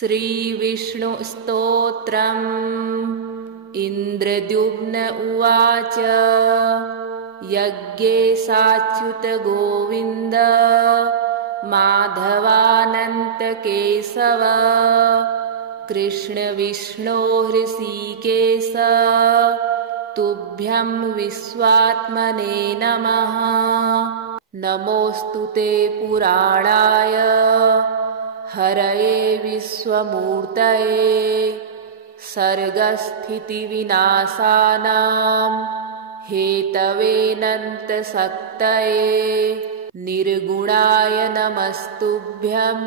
श्रीविष्णुस्तोत्रम्। इन्द्रद्युम्न उवाच यज्ञे साच्युत गोविन्द माधवानन्तकेशव कृष्ण विष्णो हृषीकेश तुभ्यं विश्वात्मने नमः। नमोऽस्तु ते पुराणाय हरये विश्वमूर्तये सर्गस्थितिविनाशानां हेतवेऽनन्तशक्तये। निर्गुणाय नमस्तुभ्यं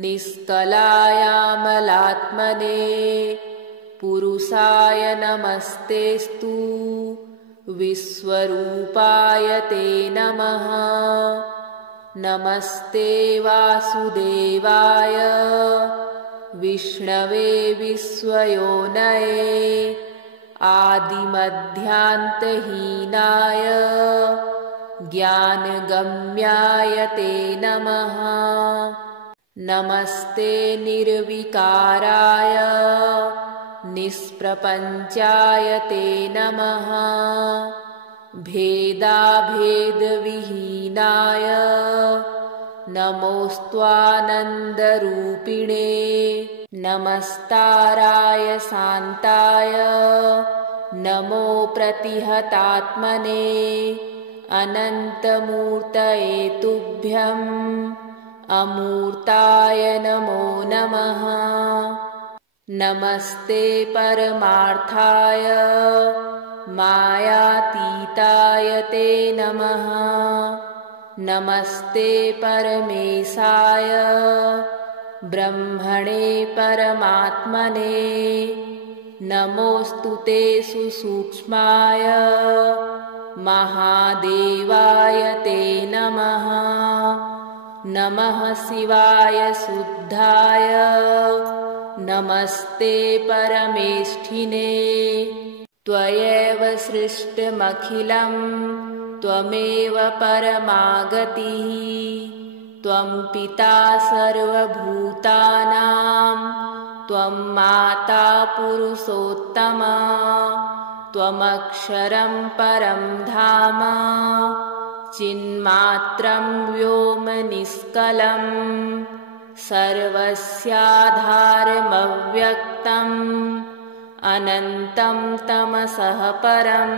निष्कलायामलात्मने पुरुषाय नमस्तेस्तु विश्वरूपाय ते नमः। नमस्ते वासुदेवाय विष्णवे विश्वयोनये आदिमध्यान्तहीनाय ज्ञानगम्याय ते नमः। नमस्ते निर्विकाराय निष्प्रपञ्चाय ते नमः। भेदाभेदविहीनाय नमोऽस्त्वानन्दरूपिणे। नमस्ताराय शान्ताय नमो प्रतिहतात्मने अनन्तमूर्तये तुभ्यम् अमूर्ताय नमो नमः। नमस्ते परमार्थाय मायातीताय ते नमः। नमस्ते परमेशाय ब्रह्मणे परमात्मने। नमोऽस्तु ते सुसूक्ष्माय महादेवाय ते नमः। नमः शिवाय शुद्धाय नमस्ते परमेष्ठिने। त्वयैव सृष्टमखिलं त्वमेव परमागतिः। त्वं पिता सर्वभूतानां त्वं माता पुरुषोत्तमा। त्वमक्षरं परं धाम चिन्मात्रं व्योमनिष्कलं सर्वस्याधारमव्यक्तम् अनन्तं तमसः परं।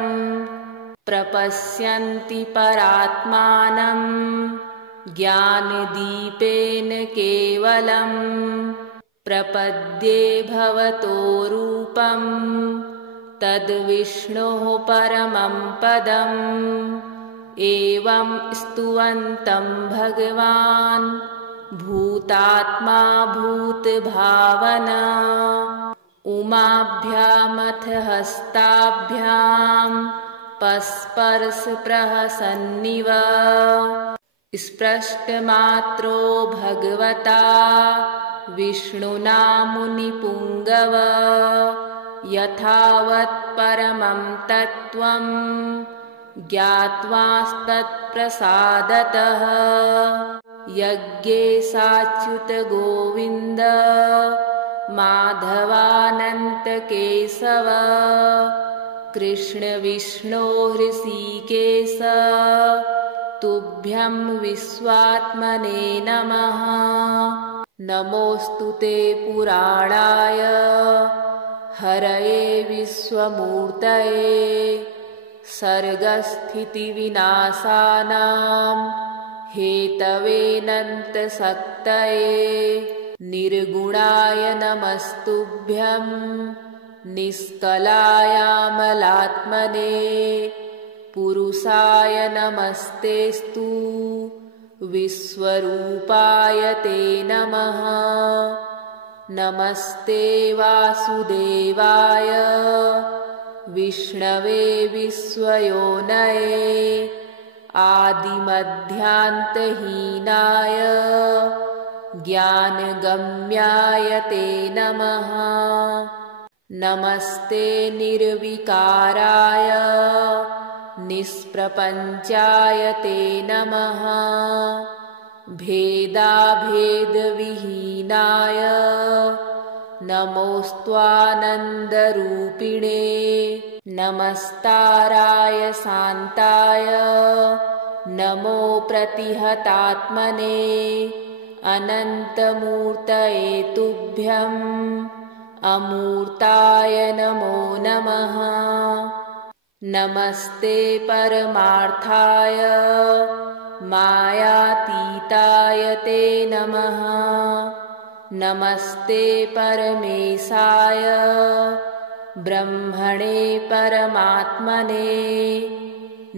प्रपश्यन्ति परात्मानं ज्ञानदीपेन केवलं। प्रपद्ये भवतो रूपं तद्विष्णोः परमं पदम्। एवं स्तुवन्तं भगवान् भूतात्मा भूतभावना। उमाभ्यामथ हस्ताभ्यां पस्पर्शप्रहसन्निव। स्पृष्टमात्रो भगवता विष्णुना मुनिपुङ्गव। यथावत् परमं तत्त्वं ज्ञात्वास्तत्प्रसादतः। यज्ञे साच्युत गोविन्द माधवानन्तकेशव कृष्ण विष्णो हृषीकेश तुभ्यं विश्वात्मने नमः। नमोऽस्तु ते पुराणाय हरये विश्वमूर्तये सर्गस्थितिविनाशानां हेतवेऽनन्तशक्तये। निर्गुणाय नमस्तुभ्यं निष्कलायामलात्मने पुरुषाय नमस्तेस्तु विश्वरूपाय ते नमः। नमस्ते वासुदेवाय विष्णवे विश्वयोनये आदिमध्यान्तहीनाय ज्ञानगम्याय ते नमः। नमस्ते निर्विकाराय निष्प्रपञ्चाय ते नमः। भेदाभेदविहीनाय नमोऽस्त्वानन्दरूपिणे नमस्ताराय शान्ताय नमो प्रतिहतात्मने अनन्तमूर्तये तुभ्यम् अमूर्ताय नमो नमः। नमस्ते परमार्थाय मायातीताय ते नमः। नमस्ते परमेशाय ब्रह्मणे परमात्मने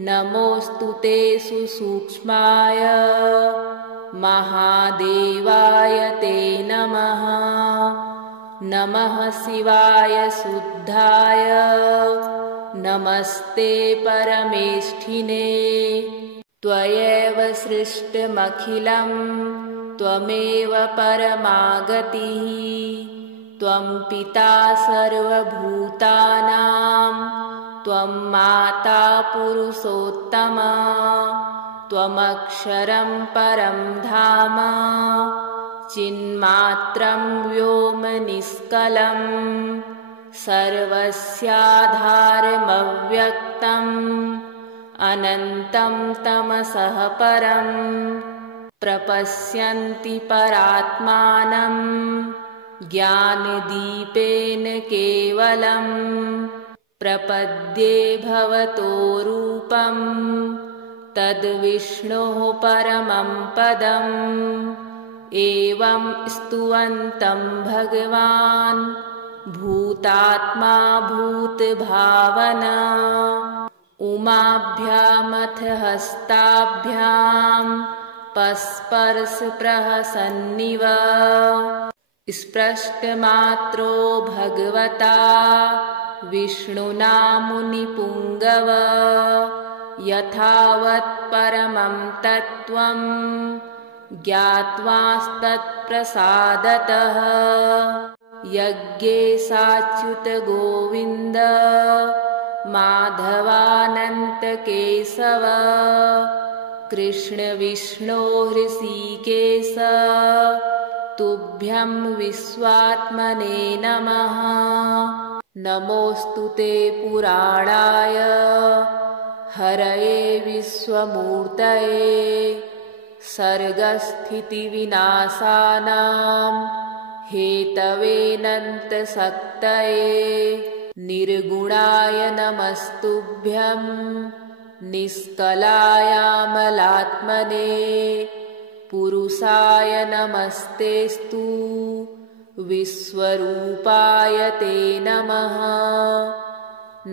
नमोऽस्तु ते सुसूक्ष्माय महादेवाय ते नमः। नमः शिवाय शुद्धाय नमस्ते परमेष्ठिने त्वयैव सृष्टमखिलं त्वमेव परमागतिः त्वं पिता सर्वभूतानां त्वं माता पुरुषोत्तमा त्वमक्षरं परं धाम चिन्मात्रं व्योमनिष्कलं सर्वस्याधारमव्यक्तम् अनन्तं तमसः परं प्रपश्यन्ति परात्मानं ज्ञानदीपेन केवलं प्रपद्ये भवतो रूपं तद्विष्णोः परमं पदम् एवं स्तुवन्तं भगवान् भूतात्मा भूतभावना उमाभ्यामथ हस्ताभ्यां पस्पर्शप्रहसन्निव स्पृष्टमात्रो भगवता विष्णुना मुनिपुङ्गव यथावत् परमं तत्त्वं ज्ञात्वास्तत्प्रसादतः यज्ञेशाच्युत गोविन्द माधवानन्तकेशव कृष्ण विष्णो हृषीकेश तुभ्यं विश्वात्मने नमः। नमोऽस्तु ते पुराणाय हरये विश्वमूर्तये सर्गस्थितिविनाशानां हेतवेऽनन्तशक्तये निर्गुणाय नमस्तुभ्यं निष्कलायामलात्मने पुरुषाय नमस्तेस्तु विश्वरूपाय ते नमः।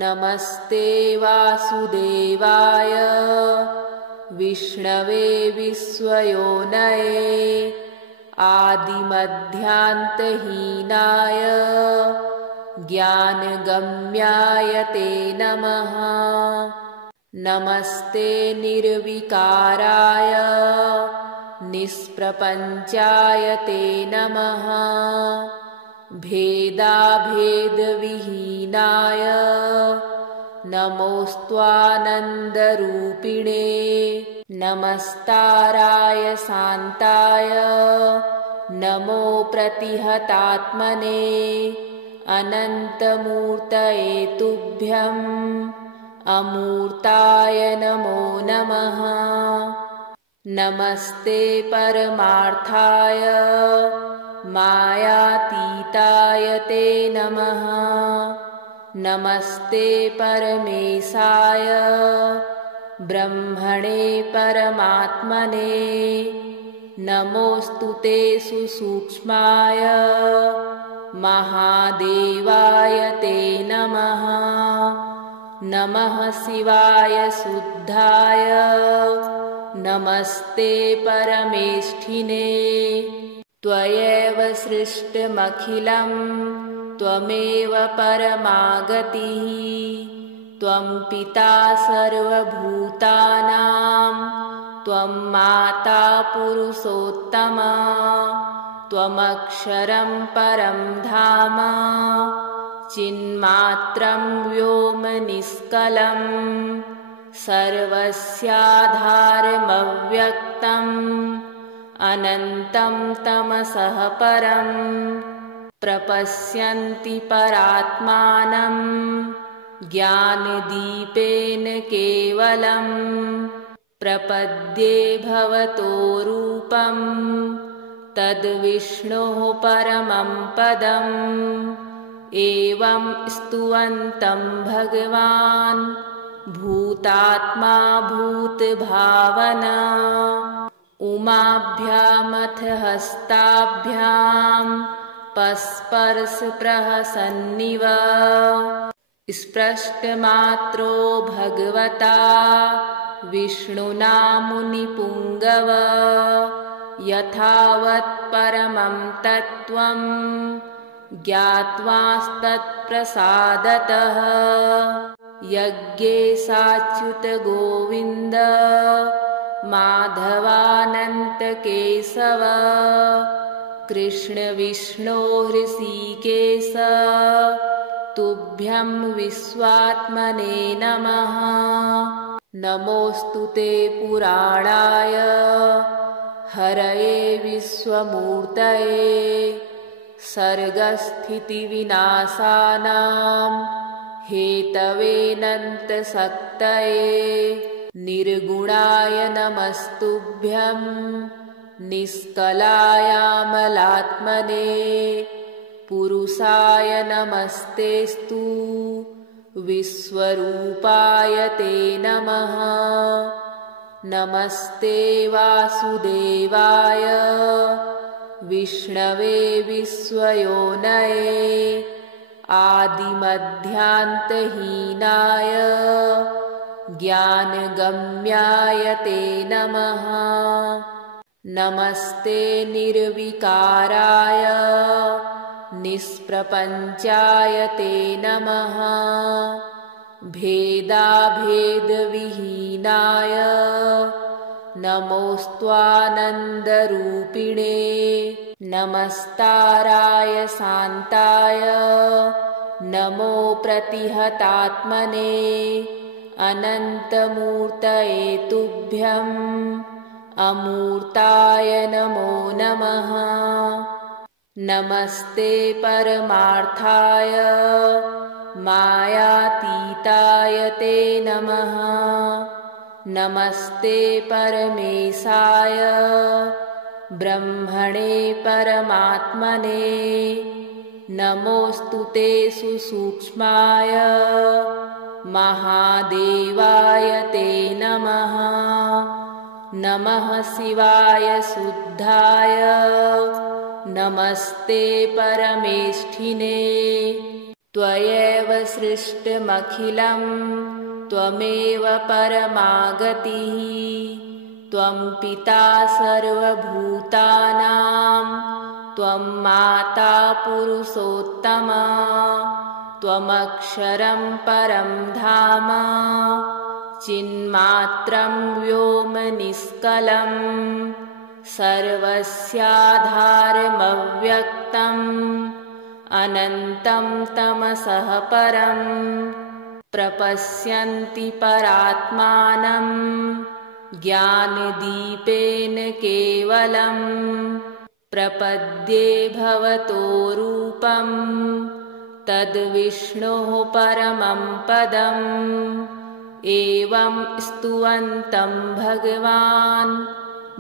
नमस्ते वासुदेवाय विष्णवे विश्वयोनये आदिमध्यान्तहीनाय ज्ञानगम्याय ते नमः। नमस्ते निर्विकाराय निष्प्रपञ्चाय ते नमः। भेदाभेदविहीनाय नमोऽस्त्वानन्दरूपिणे नमस्ताराय शान्ताय नमो प्रतिहतात्मने अनन्तमूर्तये तुभ्यम् अमूर्ताय नमो नमः। नमस्ते परमार्थाय मायातीताय ते नमः। नमस्ते परमेशाय ब्रह्मणे परमात्मने नमोऽस्तु ते सुसूक्ष्माय महादेवाय ते नमः। नमः शिवाय शुद्धाय नमस्ते परमेष्ठिने त्वयैव सृष्टमखिलं त्वमेव परमागतिः त्वं पिता सर्वभूतानां त्वं माता पुरुषोत्तमा त्वमक्षरं परं धाम चिन्मात्रं व्योमनिष्कलं सर्वस्याधारमव्यक्तम् अनन्तं तमसः परम् प्रपश्यन्ति परात्मानं ज्ञानदीपेन केवलम् प्रपद्ये भवतो रूपं तद्विष्णोः परमं पदम् एवं स्तुवन्तं भगवान् भूतात्मा भूतभावना उमाभ्यामथ हस्ताभ्यां पस्पर्शप्रहसन्निव स्पृष्टमात्रो भगवता विष्णुना मुनिपुङ्गव यथावत् परमं तत्त्वं ज्ञात्वास्तत्प्रसादतः यज्ञे साच्युत गोविन्द माधवानन्तकेशव कृष्ण विष्णो हृषीकेश तुभ्यं विश्वात्मने नमः। नमोऽस्तु ते पुराणाय हरये विश्वमूर्तये सर्गस्थितिविनाशानां हेतवेऽनन्तशक्तये निर्गुणाय नमस्तुभ्यं निष्कलायामलात्मने पुरुषाय नमस्तेस्तु विश्वरूपाय ते नमः। नमस्ते वासुदेवाय विष्णवे विश्वयोनये आदिमध्यान्तहीनाय ज्ञानगम्याय ते नमः। नमस्ते निर्विकाराय निष्प्रपञ्चाय ते नमः। भेदाभेदविहीनाय नमोऽस्त्वानन्दरूपिणे नमस्ताराय शान्ताय नमो प्रतिहतात्मने अनन्तमूर्तये तुभ्यम् अमूर्ताय नमो नमः। नमस्ते परमार्थाय मायातीताय ते नमः। नमस्ते परमेशाय ब्रह्मणे परमात्मने नमोऽस्तु ते सुसूक्ष्माय महादेवाय ते नमः। नमः शिवाय शुद्धाय नमस्ते परमेष्ठिने त्वयैव सृष्टमखिलं त्वमेव परमागतिः त्वं पिता सर्वभूतानां त्वं माता पुरुषोत्तमा त्वमक्षरं परं धाम चिन्मात्रं व्योम निष्कलं सर्वस्याधारमव्यक्तम् अनन्तं तमसः परं प्रपश्यन्ति परात्मानं ज्ञानदीपेन केवलं प्रपद्ये भवतो रूपं तद्विष्णोः परमं पदम् एवं स्तुवन्तं भगवान्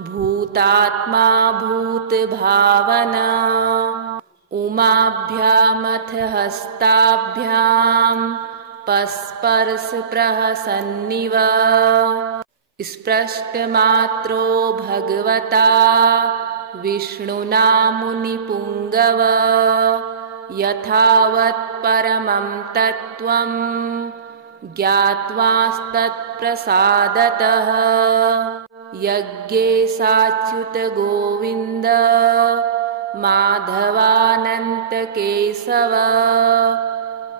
भूतात्मा भूतभावना उमाभ्यामथ हस्ताभ्यां पस्पर्शप्रहसन्निव स्पृष्टमात्रो भगवता विष्णुना मुनिपुङ्गव यथावत् परमं तत्त्वं ज्ञात्वास्तत्प्रसादतः यज्ञे साच्युत गोविन्द माधवानन्तकेशव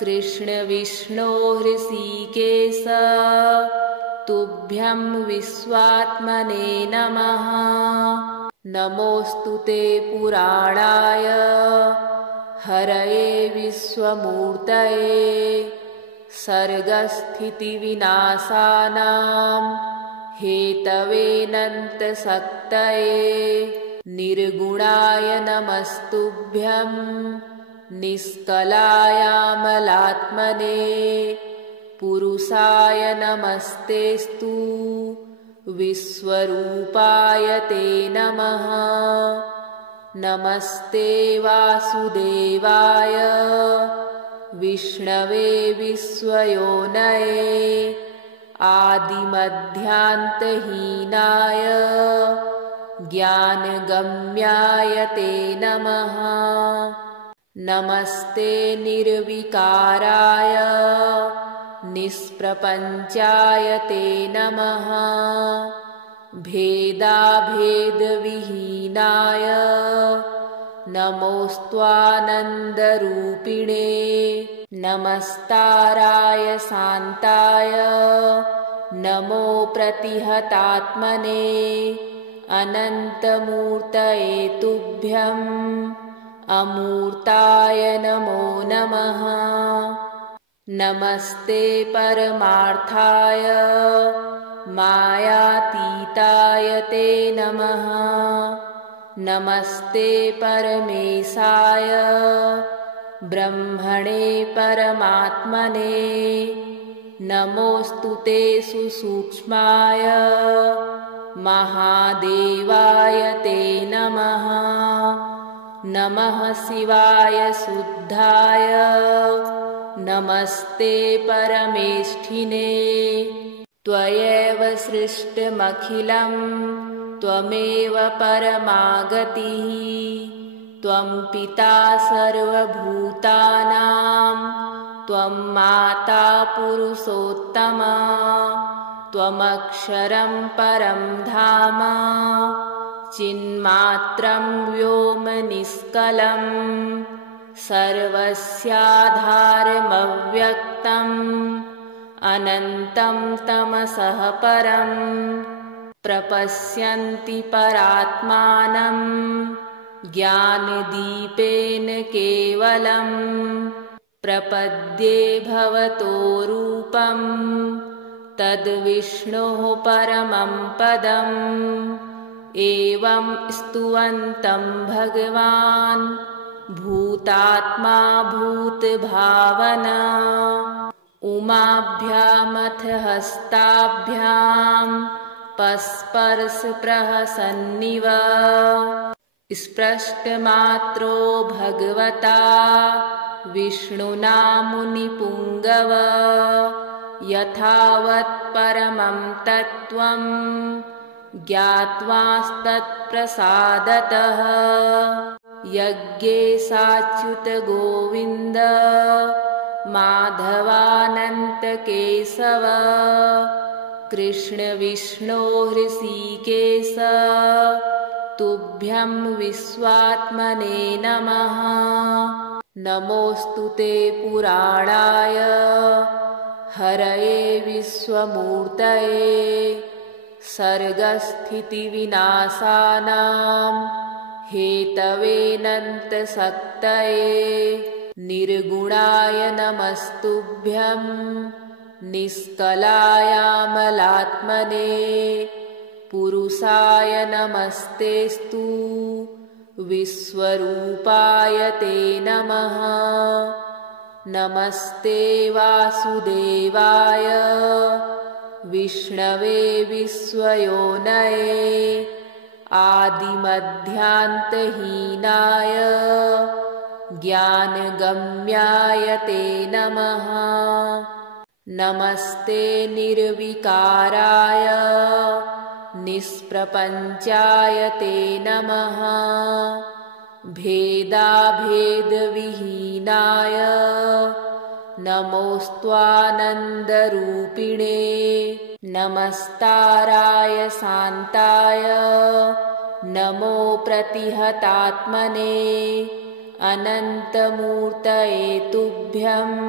कृष्ण विष्णो हृषीकेश तुभ्यं विश्वात्मने नमः। नमोऽस्तु ते पुराणाय हरये विश्वमूर्तये सर्गस्थितिविनाशानां हेतवेऽनन्तशक्तये निर्गुणाय नमस्तुभ्यं निष्कलायामलात्मने पुरुषाय नमस्तेस्तु विश्वरूपाय ते नमः। नमस्ते वासुदेवाय विष्णवे विश्वयोनये आदिमध्यान्तहीनाय ज्ञानगम्याय ते नमः। नमस्ते निर्विकाराय निष्प्रपञ्चाय ते नमः। भेदाभेदविहीनाय नमोऽस्त्वानन्दरूपिणे नमस्ताराय शान्ताय नमो प्रतिहतात्मने अनन्तमूर्तये तुभ्यम् अमूर्ताय नमो नमः। नमस्ते परमार्थाय मायातीताय ते नमः। नमस्ते परमेशाय ब्रह्मणे परमात्मने नमोऽस्तु ते सुसूक्ष्माय महादेवाय ते नमः। नमः शिवाय शुद्धाय नमस्ते परमेष्ठिने त्वयैव सृष्टमखिलं त्वमेव परमागतिः त्वं पिता सर्वभूतानां त्वं माता पुरुषोत्तमा त्वमक्षरं परं धाम चिन्मात्रं व्योम निष्कलं सर्वस्याधारमव्यक्तम् अनन्तं तमसः परं प्रपश्यन्ति परात्मानं ज्ञानदीपेन केवलं प्रपद्ये भवतो रूपं तद्विष्णोः परमं पदम् एवं स्तुवन्तं भगवान् भूतात्मा भूतभावना उमाभ्यामथ हस्ताभ्यां पस्पर्शप्रहसन्निव स्पृष्टमात्रो भगवता विष्णुना मुनिपुङ्गव यथावत् परमं तत्त्वं ज्ञात्वास्तत्प्रसादतः यज्ञेशाच्युत गोविन्द माधवानन्तकेशव कृष्ण विष्णो हृषीकेश तुभ्यं विश्वात्मने नमः। नमोऽस्तु ते पुराणाय हरये विश्वमूर्तये सर्गस्थितिविनाशानां हेतवेऽनन्तशक्तये निर्गुणाय नमस्तुभ्यं निष्कलायामलात्मने पुरुषाय नमस्तेस्तु विश्वरूपाय ते नमः। नमस्ते वासुदेवाय विष्णवे विश्वयोनये आदिमध्यान्तहीनाय ज्ञानगम्याय ते नमः। नमस्ते निर्विकाराय निष्प्रपञ्चाय ते नमः। भेदाभेदविहीनाय नमोऽस्त्वानन्दरूपिणे नमस्ताराय शान्ताय नमो प्रतिहतात्मने अनन्तमूर्तये तुभ्यम्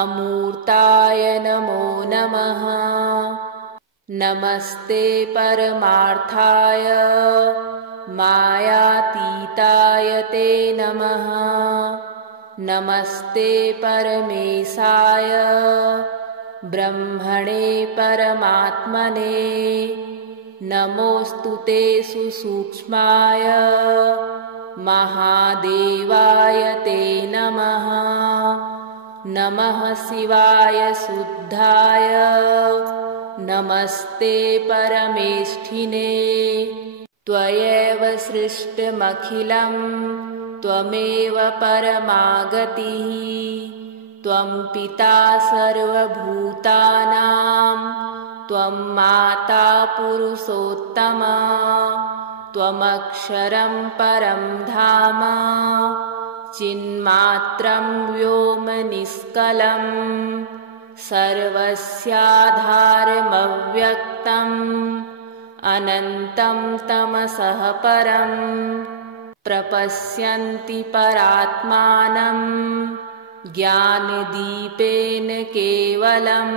अमूर्ताय नमो नमः। नमस्ते परमार्थाय मायातीताय ते नमः। नमस्ते परमेशाय ब्रह्मणे परमात्मने नमोऽस्तु ते सुसूक्ष्माय महादेवाय ते नमः। नमः शिवाय शुद्धाय नमस्ते परमेष्ठिने। त्वयैव सृष्टमखिलं त्वमेव परमागतिः। त्वं पिता सर्वभूतानां त्वं माता पुरुषोत्तमा। त्वमक्षरं परं धाम चिन्मात्रं व्योम निष्कलं सर्वस्याधारमव्यक्तम् अनन्तं तमसः परं प्रपश्यन्ति परात्मानं ज्ञानदीपेन केवलं।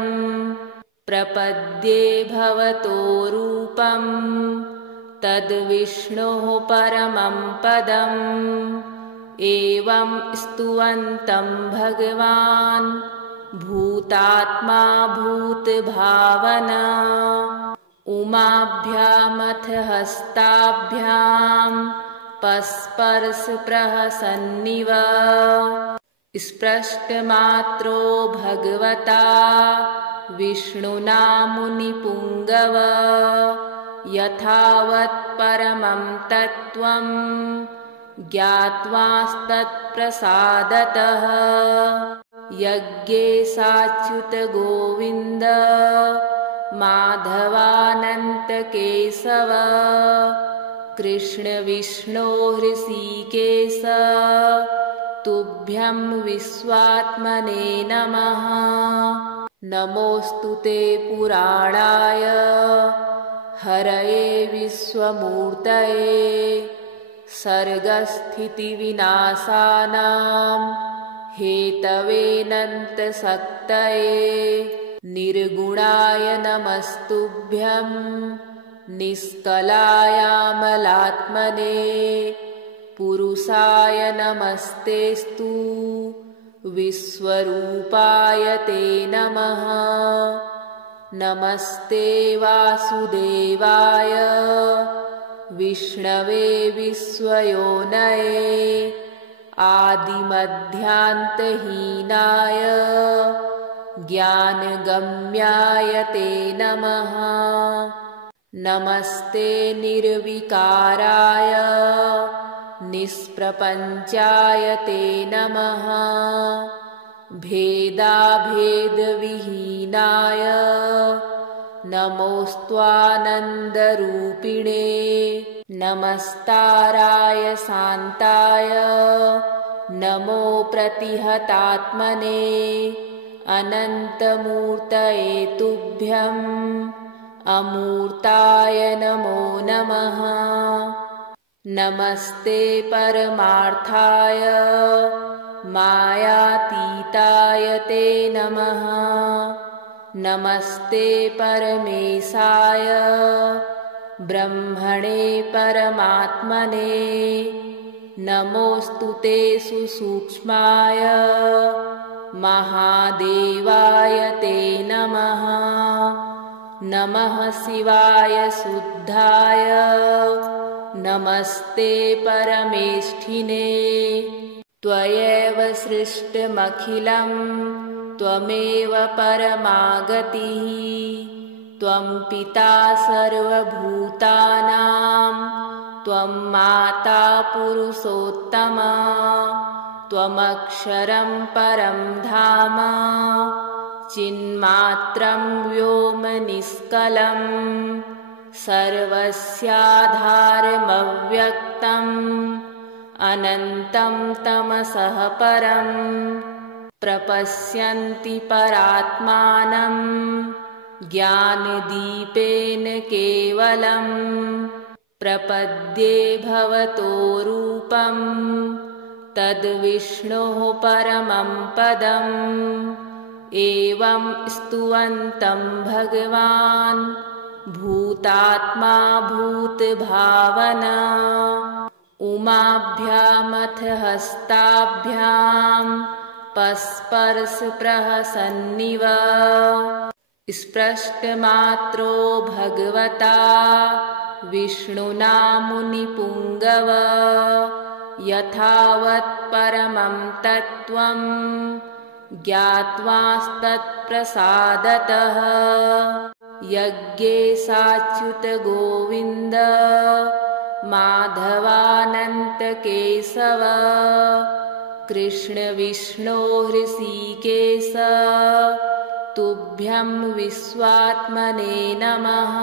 प्रपद्ये भवतो रूपं तद्विष्णोः परमं पदम्। एवं स्तुवन्तं भगवान् भूतात्मा भूतभावना। उमाभ्यामथ हस्ताभ्यां पस्पर्शप्रहसन्निव। स्पृष्टमात्रो भगवता विष्णुना मुनिपुङ्गव। यथावत् परमं तत्त्वं ज्ञात्वास्तत्प्रसादतः। यज्ञेशाच्युत गोविन्द माधवानन्तकेशव। कृष्ण विष्णो हृषीकेश तुभ्यं विश्वात्मने नमः। नमोऽस्तु ते पुराणाय हरये विश्वमूर्तये। सर्गस्थितिविनाशानां हेतवेऽनन्तशक्तये। निर्गुणाय नमस्तुभ्यं निष्कलायामलात्मने। पुरुषाय नमस्तेस्तु विश्वरूपाय ते नमः। नमस्ते वासुदेवाय विष्णवे विश्वयोनये। आदिमध्यान्तहीनाय ज्ञानगम्याय ते नमः। नमस्ते निर्विकाराय निष्प्रपञ्चाय ते नमः। भेदाभेदविहीनाय नमोऽस्त्वानन्दरूपिणे। नमस्ताराय शान्ताय नमो प्रतिहतात्मने। अनन्तमूर्तये तुभ्यम् अमूर्ताय नमो नमः। नमस्ते परमार्थाय मायातीताय ते नमः। नमस्ते परमेशाय ब्रह्मणे परमात्मने। नमोऽस्तु ते सुसूक्ष्माय महादेवाय ते नमः। नमः शिवाय शुद्धाय नमस्ते परमेष्ठिने। त्वयैव सृष्टमखिलं त्वमेव परमागतिः। त्वं पिता सर्वभूतानां त्वं माता पुरुषोत्तमा। त्वमक्षरं परं धाम चिन्मात्रं व्योम निष्कलं सर्वस्याधारमव्यक्तम् अनन्तं तमसः परं प्रपश्यन्ति परात्मानं ज्ञानदीपेन केवलं। प्रपद्ये भवतो रूपं तद्विष्णोः परमं पदम्। एवं स्तुवन्तं भगवान् भूतात्मा भूतभावना। उमाभ्यामथ हस्ताभ्यां पस्पर्शप्रहसन्निव। स्पृष्टमात्रो भगवता विष्णुना मुनिपुङ्गव यथावत् परमं तत्त्वं ज्ञात्वास्तत्प्रसादतः यज्ञेशाच्युत गोविन्द माधवानन्तकेशव कृष्ण विष्णो हृषीकेश तुभ्यं विश्वात्मने नमः।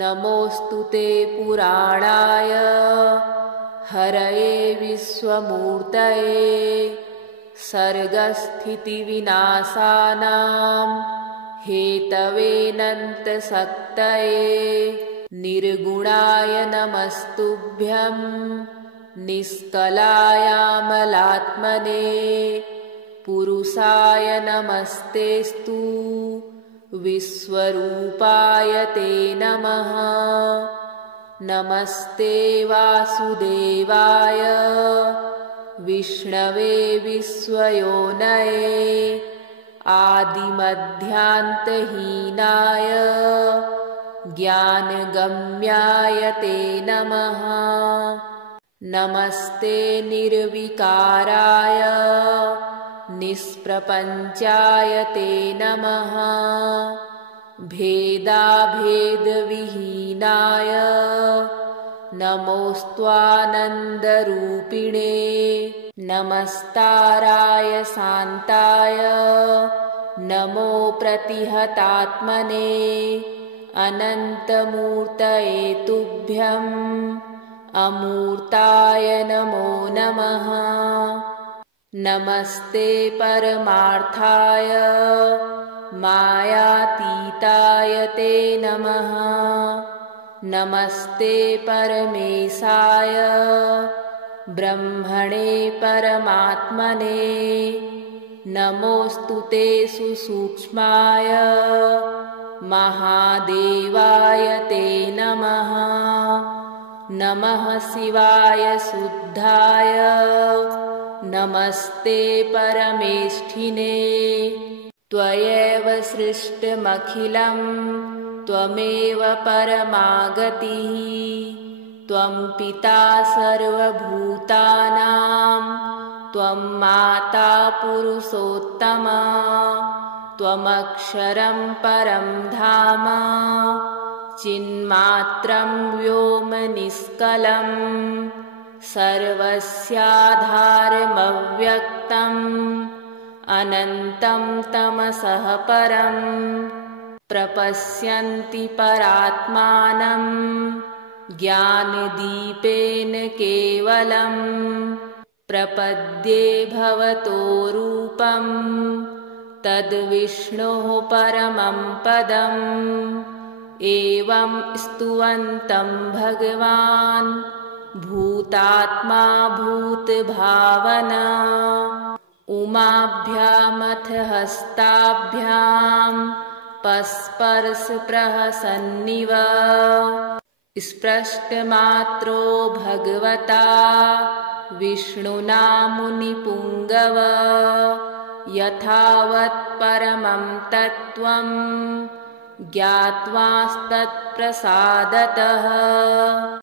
नमोऽस्तु ते पुराणाय हरये विश्वमूर्तये सर्गस्थितिविनाशानां हेतवेऽनन्तशक्तये निर्गुणाय नमस्तुभ्यं निष्कलायामलात्मने पुरुषाय नमस्तेस्तु विश्वरूपाय ते नमः। नमस्ते वासुदेवाय विष्णवे विश्वयोनये आदिमध्यान्तहीनाय ज्ञानगम्याय ते नमः। नमस्ते निर्विकाराय निष्प्रपञ्चाय ते नमः। भेदाभेदविहीनाय नमोऽस्त्वानन्दरूपिणे नमस्ताराय शान्ताय नमो प्रतिहतात्मने अनन्तमूर्तये तुभ्यम् अमूर्ताय नमो नमः। नमस्ते परमार्थाय मायातीताय ते नमः। नमस्ते परमेशाय ब्रह्मणे परमात्मने नमोऽस्तु ते सुसूक्ष्माय महादेवाय ते नमः। नमः शिवाय शुद्धाय नमस्ते परमेष्ठिने त्वयैव सृष्टमखिलं त्वमेव परमागतिः त्वं पिता सर्वभूतानां त्वं माता पुरुषोत्तमा त्वमक्षरं परं धाम चिन्मात्रं व्योमनिष्कलं सर्वस्याधारमव्यक्तम् अनन्तं तमसः परं प्रपश्यन्ति परात्मानं ज्ञानदीपेन केवलं प्रपद्ये भवतो रूपं तद्विष्णोः परमं पदम् एवं स्तुवन्तं भगवान् भूतात्मा भूतभावना उमाभ्यामथ हस्ताभ्यां पस्पर्शप्रहसन्निव स्पृष्टमात्रो भगवता विष्णुना मुनिपुङ्गव यथावत् परमं तत्त्वं ज्ञात्वास्तत्प्रसादतः।